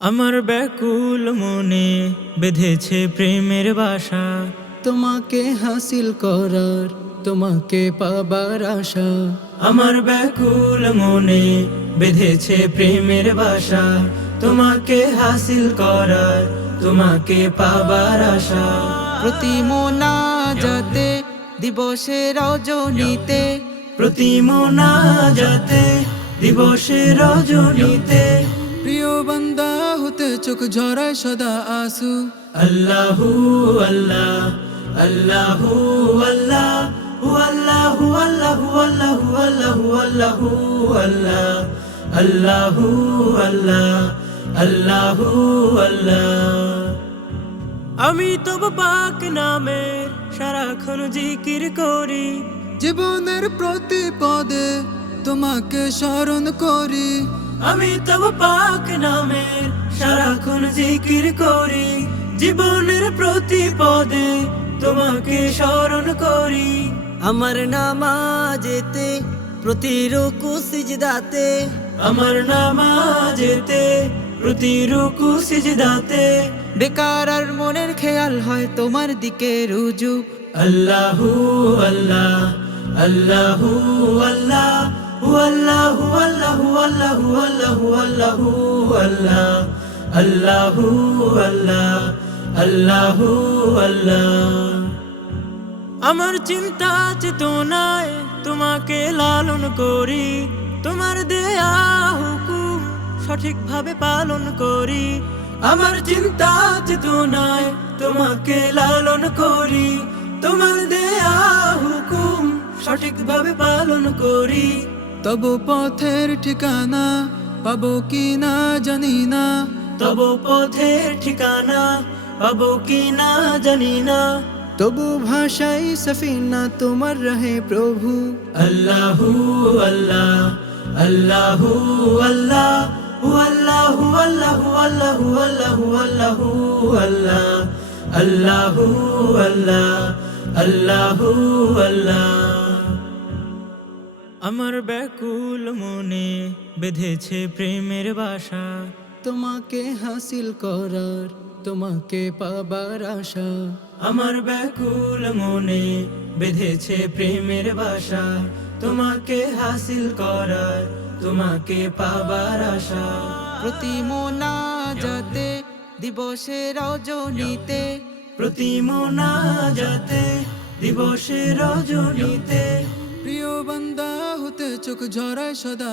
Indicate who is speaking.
Speaker 1: আমার ব্যাকুল মনে বেঁধেছে প্রেমের বাসা।
Speaker 2: তোমাকে হাসিল করার তোমাকে পাবার আশা।
Speaker 1: আমার ব্যাকুল মনে বেঁধেছে প্রেমের বাসা। তোমাকে হাসিল করার তোমাকে পাবার আশা।
Speaker 2: প্রতি মোনাজাতে দিবসে রজনীতে।
Speaker 1: প্রতি মোনাজাতে দিবসে রজনীতে।
Speaker 2: প্রিয় বান্দা হতে চোখ ঝরায় সদা আসু।
Speaker 1: আল্লাহু আল্লাহ আল্লাহু আল্লাহ আল্লাহু আল্লাহু আল্লাহু আল্লাহু আল্লাহু আল্লাহ আল্লাহু আল্লাহ আল্লাহু আল্লাহ। আমি তব পাক নামে সারাক্ষণ জিকির করি।
Speaker 2: জীবনের প্রতি পদে তোমাকে স্মরণ করি।
Speaker 1: আমি তব পাক নামে সারাক্ষণ জিকির করি। জীবনের প্রতি পদে তোমাকে স্মরণ করি।
Speaker 3: আমার নামাজেতে প্রতি রুকু সিজদাতে।
Speaker 1: আমার নামাজেতে প্রতি রুকু সিজদাতে।
Speaker 2: বেকার আর মনের খেয়াল হয় তোমার দিকে রুজু।
Speaker 1: আল্লাহু আল্লাহ আল্লাহু আল্লাহ। আল্লাহু আল্লাহু আল্লাহু আল্লাহু আল্লাহু আল্লাহ আল্লাহু আল্লাহ আল্লাহু আল্লাহ। আমার চিন্তা তোমাকে লালন করি, তোমার দেয়া হুকুম সঠিকভাবে পালন করি। আমার চিন্তা চেতনায় তোমাকে লালন করি, তোমার দেয়া হুকুম সঠিকভাবে পালন করি।
Speaker 2: তব পথের ঠিকানা পাবো কি না জানি না।
Speaker 1: তব পথের ঠিকানা পাবো কি না জানি না।
Speaker 2: তবু ভাষাই সফিনা তোমার রহে প্রভু।
Speaker 1: আল্লাহু আল্লাহ আল্লাহু আল্লাহ আল্লাহু আল্লাহু আল্লাহু আল্লাহু আল্লাহু আল্লাহ আল্লাহু আল্লাহ আল্লাহু আল্লাহ। আমার ব্যাকুল মনে বেঁধেছে প্রেমের বাসা।
Speaker 2: তোমাকে হাসিল করার তোমাকে পাবার আশা।
Speaker 1: আমার ব্যাকুল মনে বেঁধেছে প্রেমের বাসা। তোমাকে হাসিল করার তোমাকে পাবার আশা।
Speaker 2: প্রতি মোনাজাতে দিবসে রজনীতে।
Speaker 1: প্রতি মোনাজাতে দিবসে রজনীতে।
Speaker 2: প্রিয় বান্দা হতে চোখ ঝরায় সদা